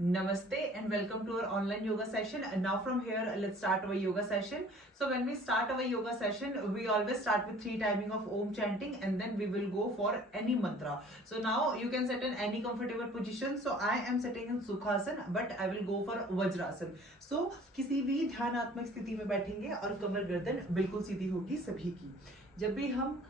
Namaste and welcome to our online yoga session. And now from here, let's start our yoga session. So when we start our yoga session, we always start with 3 timing of Om chanting and then we will go for any mantra. So now you can sit in any comfortable position. So I am sitting in Sukhasana, but I will go for Vajrasana. So किसी भी ध्यानात्मक स्थिति में बैठेंगे और कमर गर्दन बिल्कुल सीधी होगी सभी की. जब भी हम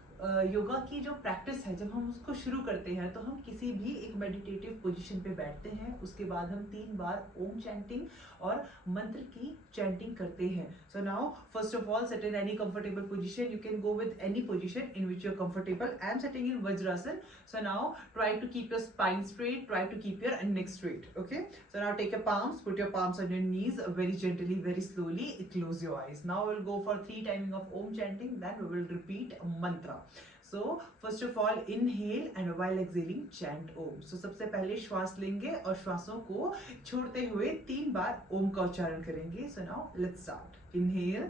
योगा की जो प्रैक्टिस है जब हम उसको शुरू करते हैं तो हम किसी भी एक मेडिटेटिव पोजीशन पे बैठते हैं. उसके बाद हम 3 बार ओम चैंटिंग और मंत्र की चैंटिंग करते हैं. So now first of all sit in any comfortable position. You can go with any position in which you are comfortable. I am sitting in Vajrasana. So now try to keep your spine straight, try to keep your neck straight. Okay, so now take your palms, put your palms on your knees very gently, very slowly. Close your eyes. Now we'll go for 3 timing of Om chanting, then we will repeat mantra. So first of all inhale and while exhaling chant Om. So सबसे पहले श्वास लेंगे और श्वासों को छोड़ते हुए 3 बार ओम का उच्चारण करेंगे. So now let's start. Inhale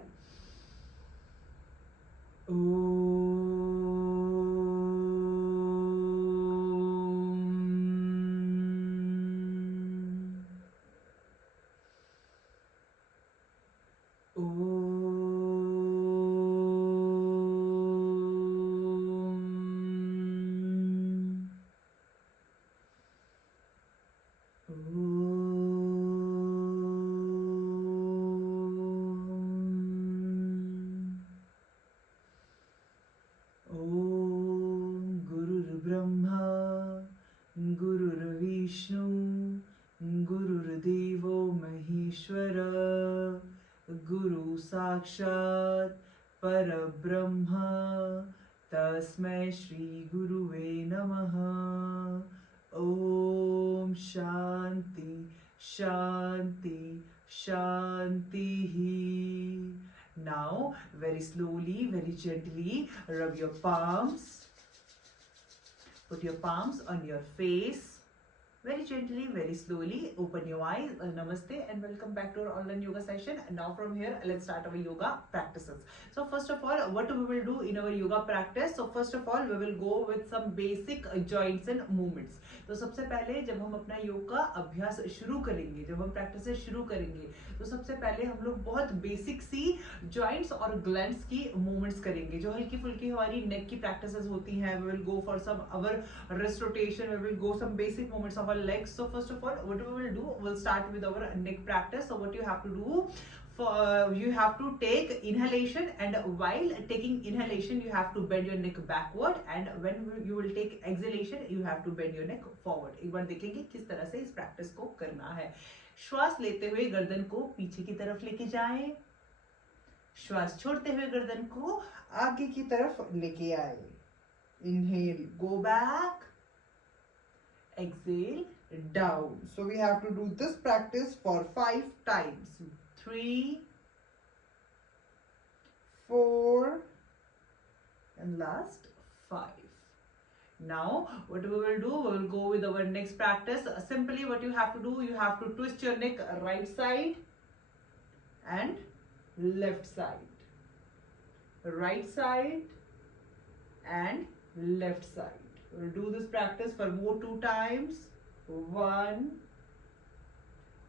गुरु साक्षात् परब्रह्म तस्मै श्री गुरुवे नमः. ओम शांति शांति शांति. Now very slowly, very gently rub your palms. Put your palms on your face. Very gently, very slowly, open your eyes. Namaste and welcome back to our online yoga session. And now from here, let's start our yoga practices. So first of all, what we will do in our yoga practice? So first of all, we will go with some basic joints and movements. तो सबसे पहले जब हम अपना योग का अभ्यास शुरू करेंगे, जब हम प्रैक्टिस शुरू करेंगे, तो सबसे पहले हम लोग बहुत बेसिक सी जॉइंट्स और ग्लैंड्स की मूवमेंट्स करेंगे. जो हल्की फुल्की हमारी नेक की प्रैक्टिसेस होती हैं. We will go for some our wrist rotation. We will go some basic movements of our legs. So first of all, what we will do, we'll start with our neck practice. So what you have to do, you have to take inhalation, and while taking inhalation you have to bend your neck backward, and when you will take exhalation you have to bend your neck forward. एक बार देखेंगे किस तरह से इस practice को करना है. श्वास लेते हुए गर्दन को पीछे की तरफ लेके जाएं. श्वास छोड़ते हुए गर्दन को आगे की तरफ लेके आए. Inhale, go back. Exhale, down. So we have to do this practice for 5 times. 3, 4, and last 5. Now what we will do, we will go with our next practice. Simply what you have to do, you have to twist your neck right side and left side. Right side and left side. We'll do this practice for more 2 times. 1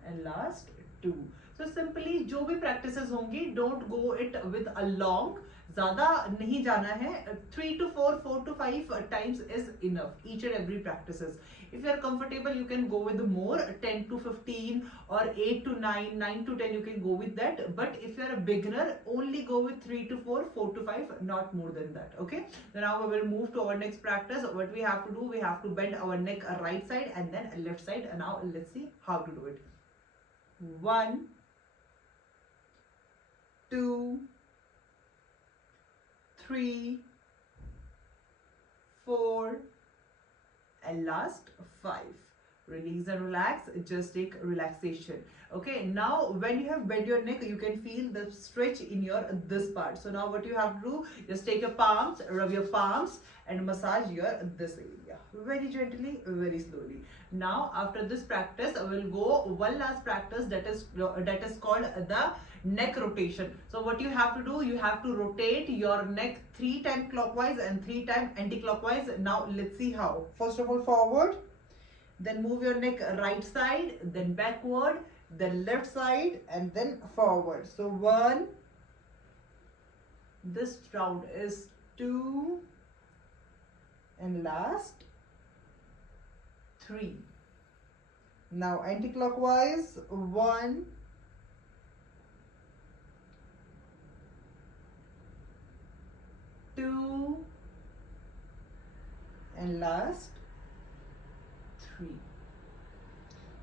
and last 2. So simply जो भी practices होंगी, don't go it with a long. ज़्यादा नहीं जाना है. 3 to 4, 4 to 5 times is enough. Each and every practices. If you are comfortable, you can go with more, 10 to 15 or 8 to 9, 9 to 10. You can go with that. But if you are a beginner, only go with 3 to 4, 4 to 5, not more than that. Okay. So now we will move to our next practice. What we have to do, we have to bend our neck right side and then left side. And now let's see how to do it. 1, 2, 3, 4, and last 5. Release and relax. Just take relaxation. Okay, now when you have bent your neck, you can feel the stretch in your this part. So now what you have to do, just take your palms, rub your palms and massage your this area very gently, very slowly. Now after this practice, I will go one last practice that is called the neck rotation. So what you have to do, you have to rotate your neck 3 times clockwise and 3 times anti-clockwise. Now let's see how. First of all, forward, then move your neck right side, then backward, then left side, and then forward. So 1, this round is 2, and last 3. Now anti-clockwise, 1, 2, and last 3.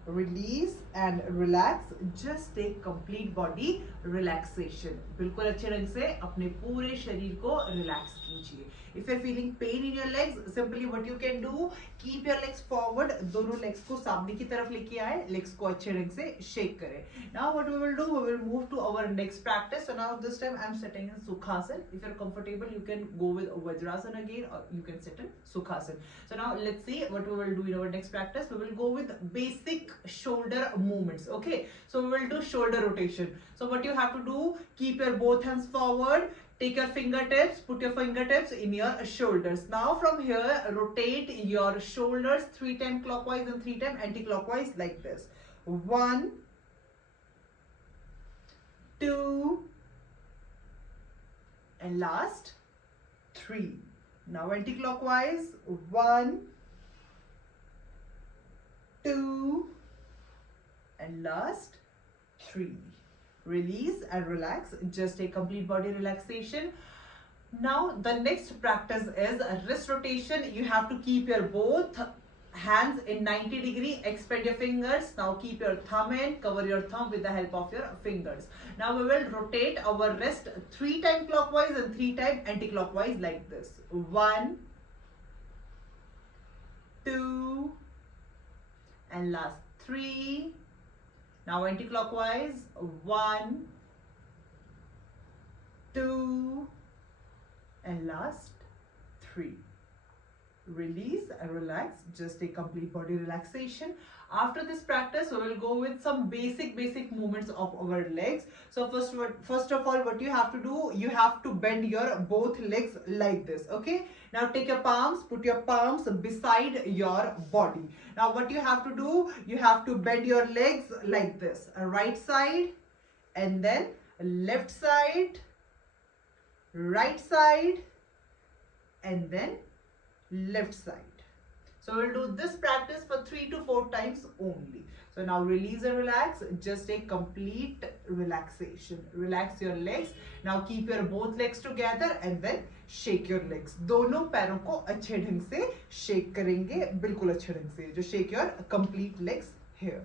Release and relax. Just take complete body relaxation. बिल्कुल अच्छे ढंग से अपने पूरे शरीर को relax कीजिए. If you're feeling pain in your legs, simply what you can do, keep your legs forward. दोनों legs को सामने की तरफ लेके आए, legs को अच्छे ढंग से shake करें. Now what we will do, we will move to our next practice. So now this time I'm sitting in Sukhasana. If you're comfortable, you can go with Vajrasana again, or you can sit in Sukhasana. So now let's see what we will do in our next practice. We will go with basic shoulder movements. Okay, so we will do shoulder rotation. So what you have to do, keep your both hands forward. Take your fingertips, put your fingertips in your shoulders. Now from here, rotate your shoulders 3 times clockwise and 3 times anti-clockwise like this. 1, 2, and last 3. Now anti-clockwise, 1, 2, and last 3. Release and relax. Just a complete body relaxation. Now the next practice is wrist rotation. You have to keep your both hands in 90 degree, expand your fingers. Now keep your thumb in, cover your thumb with the help of your fingers. Now we will rotate our wrist 3 times clockwise and 3 times anti-clockwise like this. 1, 2, and last 3. Now anti-clockwise, 1, 2, and last 3. Release and relax. Just a complete body relaxation. After this practice, we will go with some basic movements of our legs. So first of all, what you have to do, you have to bend your both legs like this. Okay. Now take your palms, put your palms beside your body. Now what you have to do, you have to bend your legs like this. Right side, and then left side, right side, and then left side. So we'll do this practice for 3 to 4 times only. So now release and relax. Just a complete relaxation. Relax your legs. Now keep your both legs together and then shake your legs. दोनों पैरों को अच्छे ढंग से shake करेंगे, बिल्कुल अच्छे ढंग से. Just shake your complete legs here.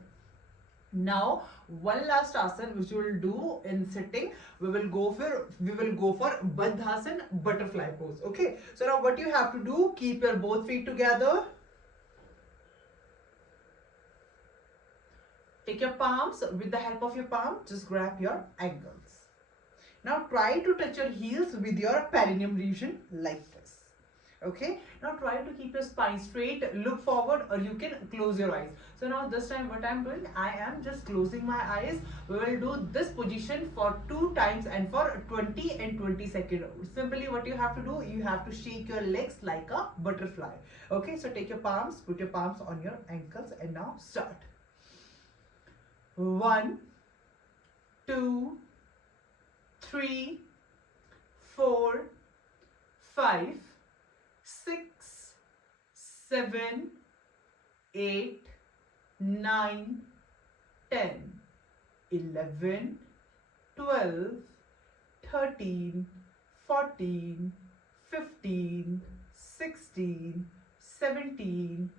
Now one last asana which we will do in sitting. We will go for Baddhasana, butterfly pose. Okay. So now what you have to do, keep your both feet together. Take your palms, with the help of your palm, just grab your ankles. Now try to touch your heels with your perineum region like this. Okay. Now try to keep your spine straight, look forward, or you can close your eyes. So now this time what I'm doing, I am just closing my eyes. We will do this position for 2 times and for 20 and 20 seconds. Simply what you have to do, you have to shake your legs like a butterfly. Okay. So take your palms, put your palms on your ankles, and now start. 1, 2, 3, 4, 5, 6, 7, 8, 9, 10, 11, 12, 13, 14, 15, 16, 17,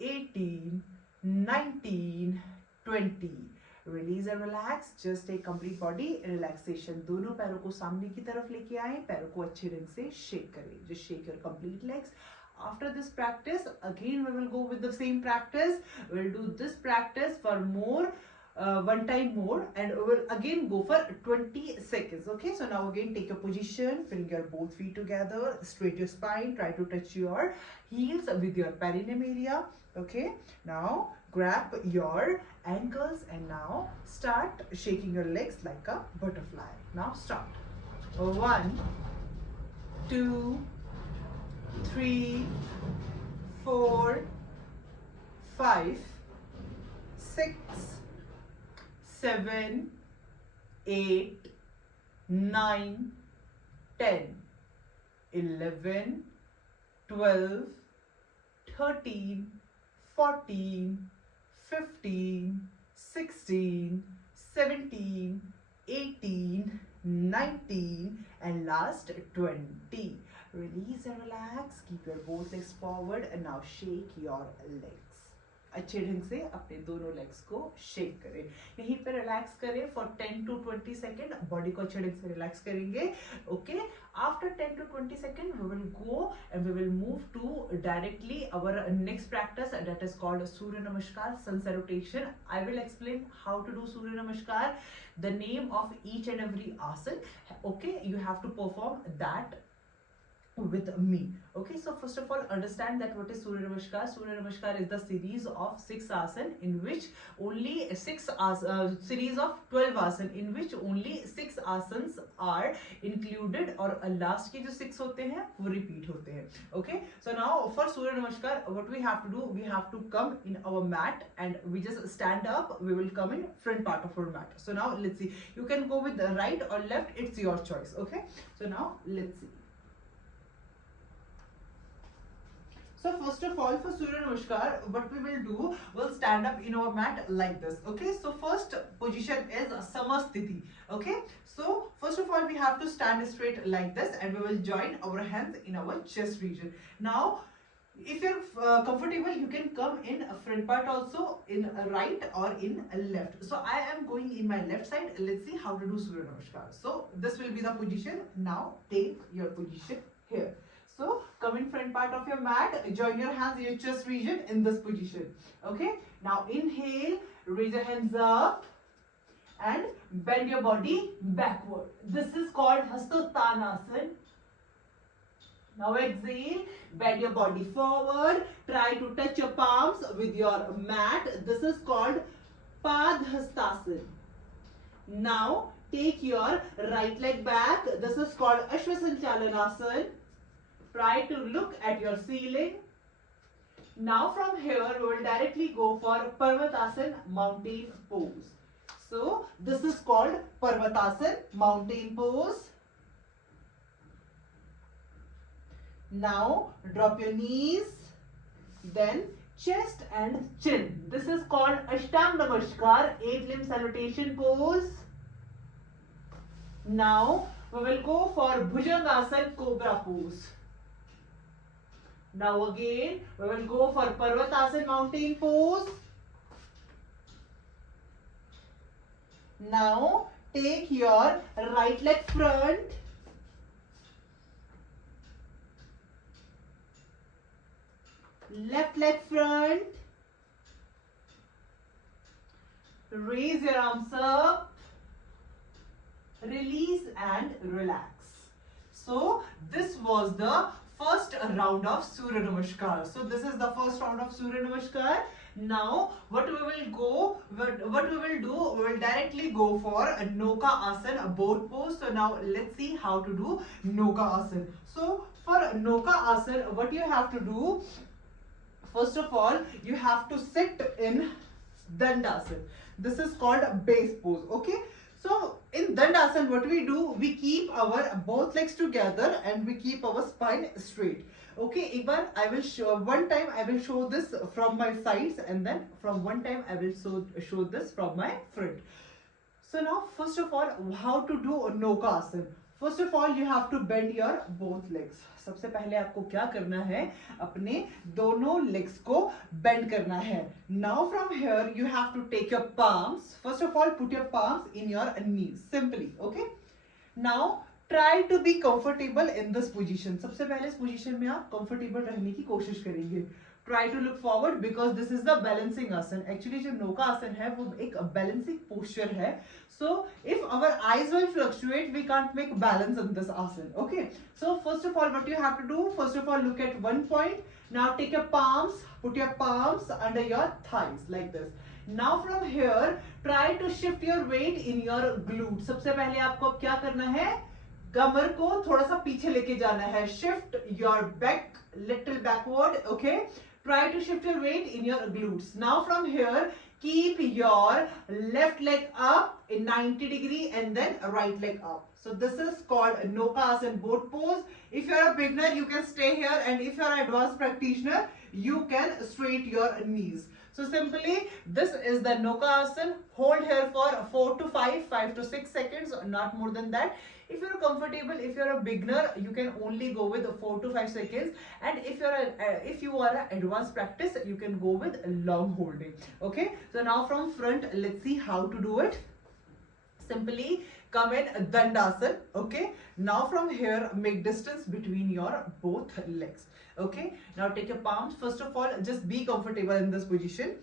18, 19, 20. Release and relax. Just take complete body relaxation. दोनों पैरों को सामने की तरफ लेके आए, पैरों को अच्छे ढंग से shake करें. Just shake your complete legs. After this practice, again we will go with the same practice. We will do this practice for more, 1 time more, and we will again go for 20 seconds. Okay. So now again take your position, bring your both feet together, straight your spine, try to touch your heels with your perineum area. Okay. Now grab your ankles and now start shaking your legs like a butterfly. Now start. 1, 2, 3, 4, 5, 6, 7, 8, 9, 10, 11, 12, 13, 14, 15, 16, 17, 18, 19, and last 20. Release and relax. Keep your both legs forward and now shake your legs. अच्छे ढंग से अपने दोनों legs को shake करें. यहीं पे relax करें फॉर 10 to 20 सेकेंड. बॉडी को अच्छे ढंग से रिलैक्स करेंगे. Okay, after 10 to 20 second we will go and we will move to directly our next practice, that is called Surya Namaskar, sun salutation. I will explain how to do Surya Namaskar, the name of each and every asan. Okay, you have to perform that with me. Okay, so first of all understand that what is Surya Namaskar. Surya Namaskar is the series of 6 asan in which only 6 series of 12 asan in which only 6 asans are included और last के जो 6 होते हैं वो repeat होते हैं. Okay, so now for Surya Namaskar what we have to do, we have to come in our mat and we just stand up. We will come in front part of our mat. So now let's see, you can go with the right or left, it's your choice. Okay, so now let's see. So first of all for Surya Namaskar what we will do, we'll stand up in our mat like this. Okay, so first position is Samasthiti. Okay, so first of all we have to stand straight like this and we will join our hands in our chest region. Now if you're comfortable you can come in front part also, in right or in left. So I am going in my left side. Let's see how to do Surya Namaskar. So this will be the position. Now take your position here. So come in front part of your mat, join your hands in your chest region in this position. Okay, now inhale, raise your hands up and bend your body backward. This is called Hastottanasana. Now exhale, bend your body forward, try to touch your palms with your mat. This is called Padhastasana. Now take your right leg back. This is called Ashwasanchalanasana. Try to look at your ceiling. Now from here we will directly go for Parvatasana, mountain pose. So this is called Parvatasana, mountain pose. Now drop your knees, then chest and chin. This is called Ashtanga Namaskar, 8-limb salutation pose. Now we will go for Bhujangasana, cobra pose. Now again we will go for Parvatasana, mountain pose. Now take your right leg front. Left leg front. Raise your arms up. Release and relax. So this was the first round of Surya Namaskar. So this is the first round of Surya Namaskar. Now what we will do, we will directly go for a Noka Asana, a boat pose. So now let's see how to do Noka Asana. So for Noka Asana, what you have to do, first of all, you have to sit in Dandasana. This is called base pose. Okay. So in Dandasana, what we do, we keep our both legs together and we keep our spine straight. Okay, एक बार I will show, one time I will show this from my sides and then from one time I will show this from my front. So now first of all, how to do Noka Asana. First of all, you have to bend your both legs. सबसे पहले आपको क्या करना है, अपने दोनों legs को bend करना है. Now from here you have to take your palms. First of all, put your palms in your knees. Simply, okay. Now try to be comfortable in this position. सबसे पहले इस position में आप comfortable रहने की कोशिश करेंगे. Try to look forward because this is the balancing asana. Actually जो Noka asana है वो एक balancing posture है. So if our eyes will fluctuate, we can't make balance in this asana. Okay. So first of all, what you have to do, first of all, look at one point. Now take your palms, put your palms under your thighs like this. Now from here, try to shift your weight in your glute. सबसे पहले आपको अब क्या करना है, कमर को थोड़ा सा पीछे लेके जाना है. Shift your back little backward. Okay. Try to shift your weight in your glutes. Now from here, keep your left leg up in 90 degree and then right leg up. So this is called Nokasana boat pose. If you are a beginner, you can stay here, and if you are an advanced practitioner, you can straight your knees. So simply, this is the Nokasana. Hold here for 4 to 5 to 6 seconds, not more than that. If you're comfortable, if you're a beginner, you can only go with 4 to 5 seconds. And if you are an advanced practice, you can go with long holding. Okay. So now from front, let's see how to do it. Simply come in Dandasana. Okay. Now from here, make distance between your both legs. Okay. Now take your palms. First of all, just be comfortable in this position.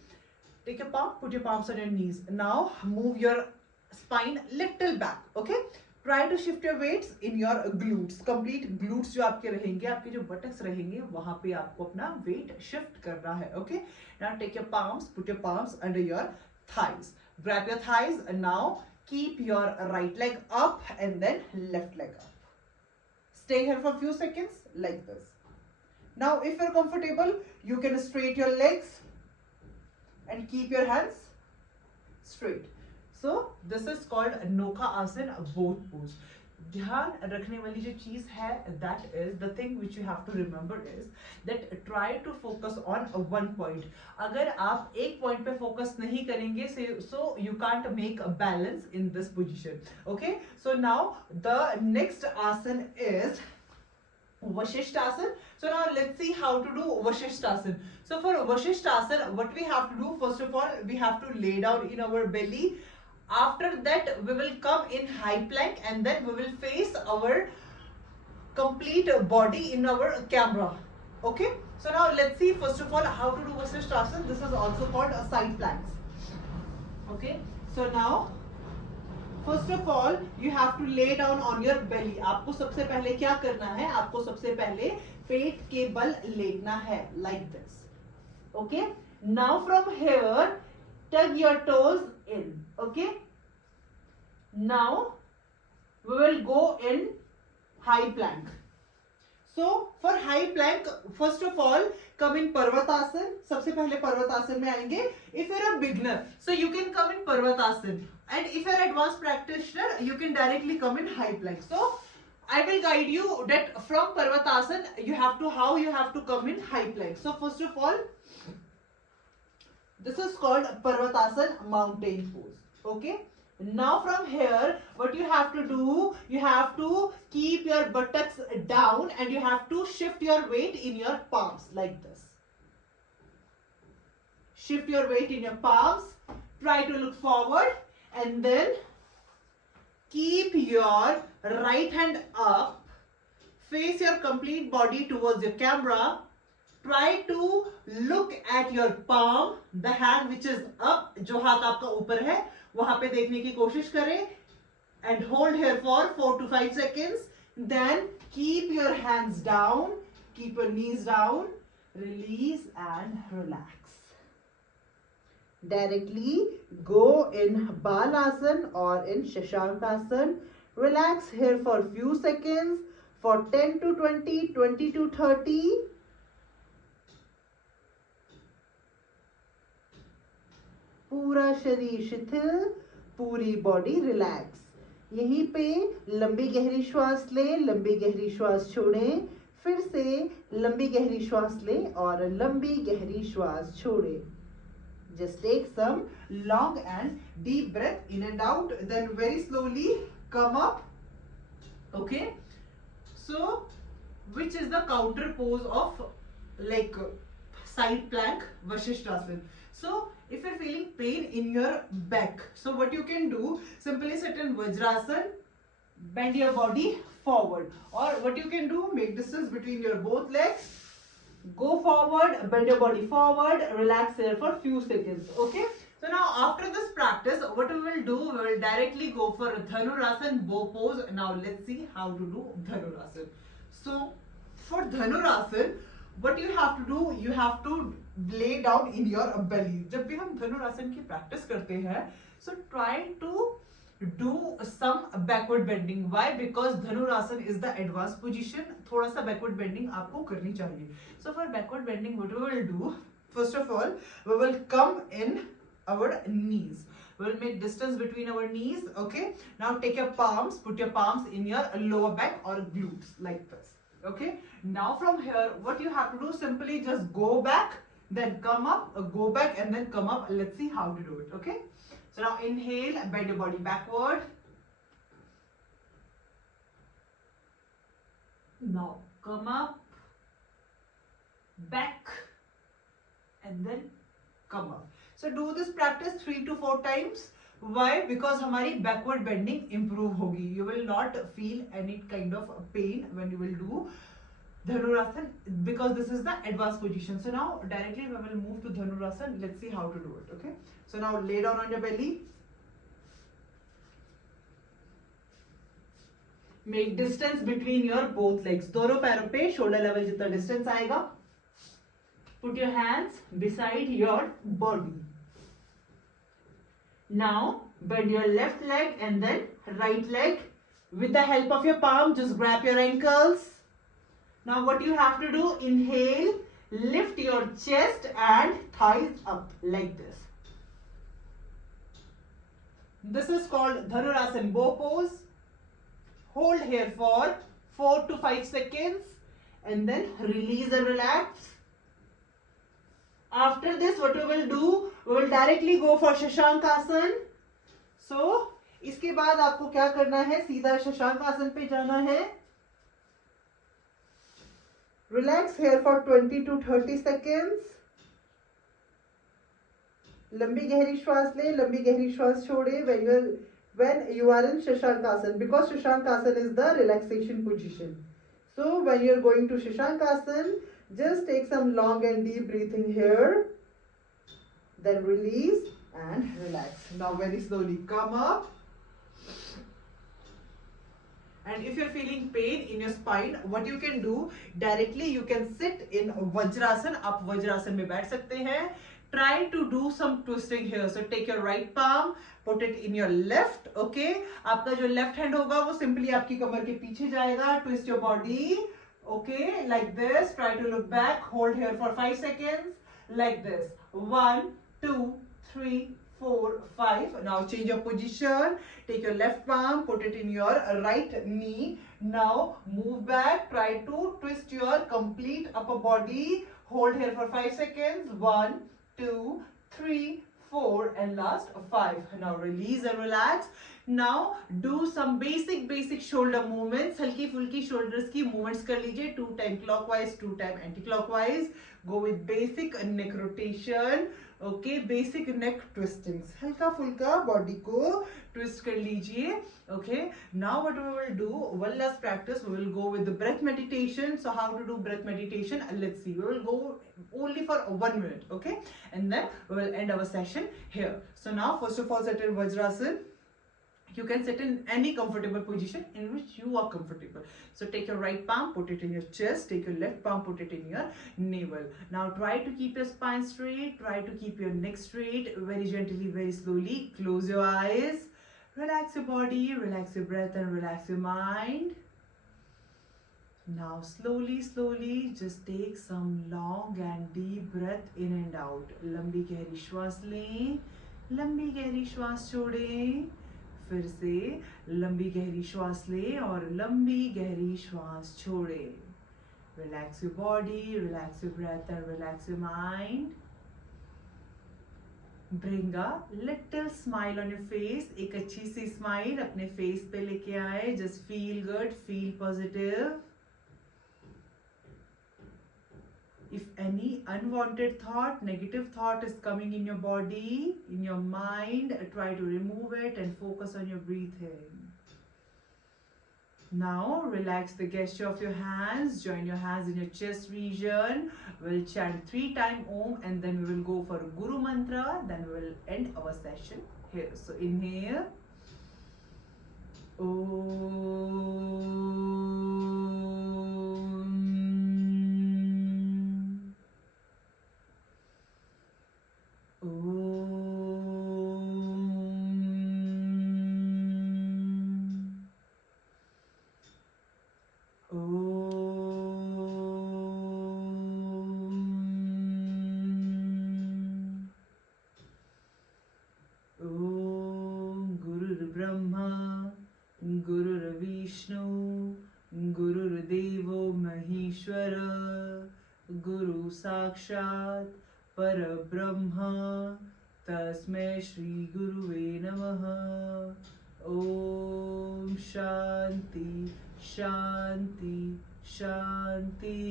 Take your palm, put your palms on your knees. Now move your spine little back. Okay. Try to shift your weights in your glutes. Complete glutes जो आपके रहेंगे, आपके जो buttocks रहेंगे, वहां पे आपको अपना weight shift करना है. Okay. Now take your palms, put your palms under your thighs. Grab your thighs and now keep your right leg up and then left leg up. Stay here for a few seconds like this. Now if you're comfortable, you can straight your legs and keep your hands straight. So this is called Noka Asana boat pose. ध्यान रखने वाली जो चीज है, that is the thing which you have to remember is that try to focus on one point. अगर आप एक point पे focus नहीं करेंगे, so you can't make a balance in this position. Okay, so now the next asana is Vasishthasana. So now let's see how to do Vasishthasana. So for Vasishthasana, what we have to do, first of all, we have to lay down in our belly. After that, we will come in high plank and then we will face our complete body in our camera. Okay. So now let's see first of all how to do Vasishthasana. This is also called a side planks. Okay. So now first of all you have to lay down on your belly. आपको सबसे पहले क्या करना है, आपको सबसे पहले पेट के बल लेटना है like this. Okay. Now from here tug your toes in. Okay. Now we will go in high plank. So for high plank, first of all, come in Parvatasana. सबसे पहले Parvatasana में आएंगे. If you're a beginner, so you can come in Parvatasana. And if you're advanced practitioner, you can directly come in high plank. So I will guide you that from Parvatasana, how you have to come in high plank. So first of all, this is called Parvatasana mountain pose. Okay. Now from here, what you have to do, you have to keep your buttocks down and you have to shift your weight in your palms like this. Shift your weight in your palms. Try to look forward and then keep your right hand up. Face your complete body towards your camera. Try to look at your palm, the hand which is up, जो हाथ आपका ऊपर है वहां पे देखने की कोशिश करें. And hold here for 4 to 5 seconds. Then keep your hands down, keep your knees down, release and relax. Directly go in Balasana or in Shashankasana. Relax here for few seconds, for 10 to 20, 20 to 30. पूरा शरीर शिथिल, पूरी body relax. यहीं पे लंबी गहरी श्वास लें, लंबी गहरी श्वास छोड़ें, फिर से लंबी गहरी श्वास लें और लंबी गहरी श्वास छोड़ें. Just take some long and deep breath in and out, then very slowly come up. Okay. So which is the counter pose of like side plank Vasishthasana. So if you're feeling pain in your back, so what you can do, simply sit in Vajrasana, bend your body forward, or what you can do, make distance between your both legs, go forward, bend your body forward, relax here for few seconds. Okay. So now after this practice, what we will do, we will directly go for Dhanurasana bow pose. Now let's see how to do Dhanurasana. So for Dhanurasana, what you have to do, you have to lay down in your belly. जब भी हम धनुरासन की practice करते हैं, so try to do some backward bending. Why? Because dhanurasana is the advanced position. थोड़ा सा backward bending आपको करनी चाहिए. So for backward bending, what we will do, first of all, we will come in our knees. We will make distance between our knees. Okay. Now take your palms, put your palms in your lower back or glutes like this. Okay. Now from here, what you have to do, simply just go back, then come up, go back, and then come up. Let's see how to do it. Okay. So now inhale, bend your body backward. Now come up, back, and then come up. So do this practice 3 to 4 times. Why? Because हमारी backward bending improve होगी. You will not feel any kind of pain when you will do Dhanurasana, because this is the advanced position. So now directly we will move to Dhanurasana. Let's see how to do it. Okay. So now lay down on your belly. Make distance between your both legs. दोनों पैरों पे shoulder level जितना distance आएगा. Put your hands beside your body. Now bend your left leg and then right leg. With the help of your palm, just grab your ankles. Now what you have to do, inhale, lift your chest and thighs up like this. This is called Dhanurasana bow pose. Hold here for 4 to 5 seconds and then release and relax. After this, what we will do, we will directly go for Shashankasana. So, इसके बाद आपको क्या करना है, सीधा शशांकासन पे जाना है. Relax here for 20 to 30 seconds. लंबी गहरी श्वास ले, लंबी गहरी श्वास छोड़े when you are in Shashankasana, because Shashankasana is the relaxation position. So when you are going to Shashankasana, just take some long and deep breathing here, then release and relax. Now very slowly come up. And if you're feeling pain in your spine, what you can do, directly you can sit in Vajrasana. आप Vajrasana में बैठ सकते हैं. Try to do some twisting here. So take your right palm, put it in your left. Okay. आपका जो left hand होगा वो simply आपकी कमर के पीछे जाएगा. Twist your body. Okay, like this. Try to look back. Hold here for 5 seconds. Like this. 1, 2, 3, 4, 5. Now change your position. Take your left palm, put it in your right knee. Now move back. Try to twist your complete upper body. Hold here for 5 seconds. 1, 2, 3, 4, and last 5. Now release and relax. Now do some basic shoulder movements. हल्की फुल्की shoulders की movements कर लीजिए. 2 time clockwise, 2 time anti-clockwise. Go with basic neck rotation. Okay, basic neck twistings. हल्का फुल्का body को twist कर लीजिए. Okay, now what we will do, one last practice, we will go with the breath meditation. So how to do breath meditation? Let's see. We will go only for 1 minute. Okay, and then we will end our session here. So now first of all, sit in Vajrasana. You can sit in any comfortable position in which you are comfortable. So take your right palm, put it in your chest. Take your left palm, put it in your navel. Now try to keep your spine straight. Try to keep your neck straight. Very gently, very slowly. Close your eyes. Relax your body, relax your breath, and relax your mind. Now slowly, just take some long and deep breath in and out. लंबी गहरी श्वास लें, लंबी गहरी श्वास छोड़ें. फिर से लंबी गहरी श्वास लें और लंबी गहरी श्वास छोड़ें. Relax your body, relax your breath, and relax your mind. Bring a little smile on your face. एक अच्छी सी smile अपने face पे लेके आए. Just feel good, feel positive. If any unwanted thought, negative thought is coming in your body, in your mind, try to remove it and focus on your breathing. Now relax the gesture of your hands. Join your hands in your chest region. We'll chant 3 times Om and then we will go for Guru Mantra. Then we will end our session here. So inhale. Om. Om. Parabrahma Gururvishnu Gurudevo Maheshwara Guru Sakshat Parabrahma Tasmai Shri Guruve Namaha. Om Shanti Shanti Shanti.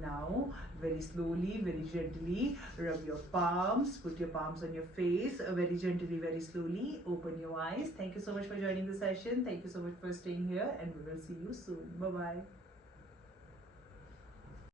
Now, very slowly, very gently, rub your palms, put your palms on your face, very gently, very slowly, open your eyes. Thank you so much for joining the session. Thank you so much for staying here, and we will see you soon. Bye-bye.